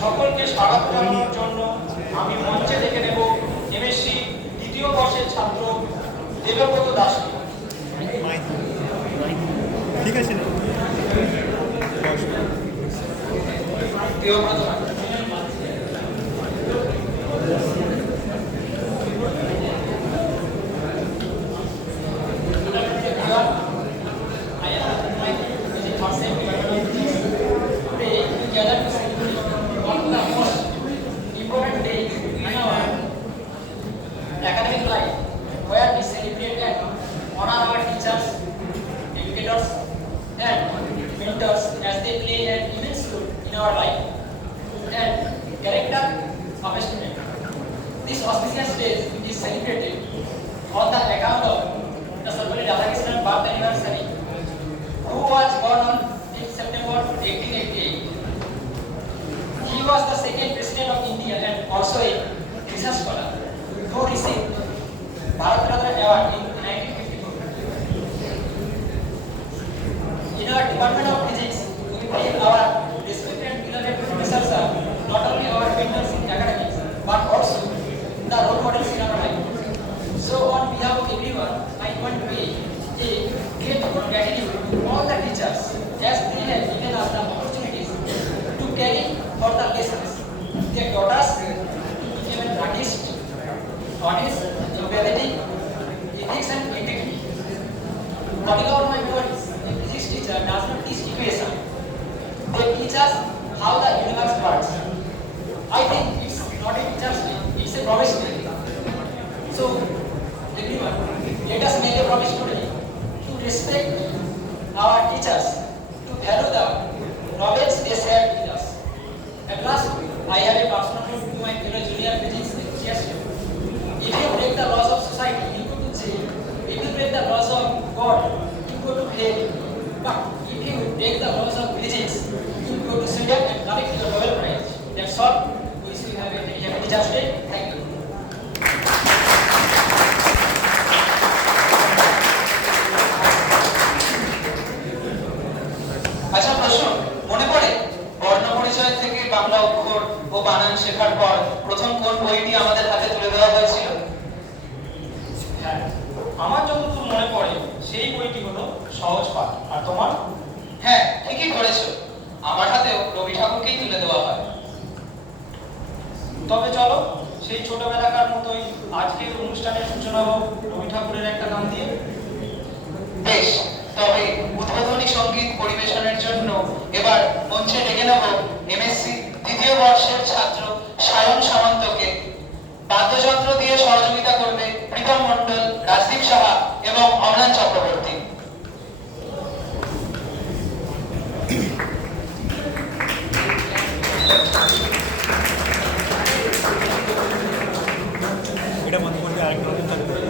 সকলকে স্বাগত জানানোর জন্য আমি মঞ্চে ডেকে নেব এমএসসি দ্বিতীয় বর্ষের ছাত্র দেবব্রত দাসকে। ঠিক আছে না Debabrata academic life where we celebrate and honor our teachers, educators and mentors as they play an immense role in our life and character of a student. This auspicious day is celebrated on the account of the Sarvepalli Radhakrishnan birth anniversary, who was born on 5th September 1888. He was the second president of India and also a research scholar who received Bharat Ratna Award in 1954. In our Department of Physics, we believe our respected and beloved professors are not only our mentors in academics, but also the role models in our life. So on behalf of everyone, I want to pay a great gratitude to all the teachers as they have given us the opportunities to carry for the lessons. They taught us to become an artist, honest, empathetic, ethics and integrity. Talking about my memories, a physics teacher does not teach equation. They teach us how the universe works. I think it's not a teacher's day, it's a promise day. So, everyone, let us make a promise today to respect our teachers, to value the knowledge they share with us. At last, I have a personal note to my fellow junior physics enthusiasts. If you break the laws of society, you go to jail. If you break the laws of God, you go to hell. But if you break the laws of physics, you go to Sweden and collect your Nobel Prize. That's all. Wish you have a very happy Teachers' Day. Thank you. আচ্ছা প্রশ্ন মনে পড়ে বর্ণ পরিচয় থেকে বাংলা অক্ষর ও বানান শেখার পর প্রথম কোন বইটি আমাদের হাতে তুলে দেওয়া হয়েছিল? হ্যাঁ, আমার যতদূর মনে পড়ে সেই বইটি হলো সহজ পাঠ। আর তোমার? হ্যাঁ, ঠিকই ধরেছো, আমার হাতেও রবি ঠাকুরকেই তুলে দেওয়া হয়। তবে চলো সেই ছোটবেলাকার মতোই আজকের অনুষ্ঠানের সূচনা হোক রবি ঠাকুরের একটা গান দিয়ে। বেশ, তবে উদ্বোধনী সঙ্গীত পরিবেশনের জন্য এবার মঞ্চে ডেকে নেব এমএসসি দ্বিতীয় বর্ষের ছাত্র সায়ন সামন্তকে। বাদ্যযন্ত্র দিয়ে সহযোগিতা করবে প্রীতম মণ্ডল, রাজদীপ সাহা এবং অমলান চক্রবর্তী। এটা মধ্যে মধ্যে আরেকটা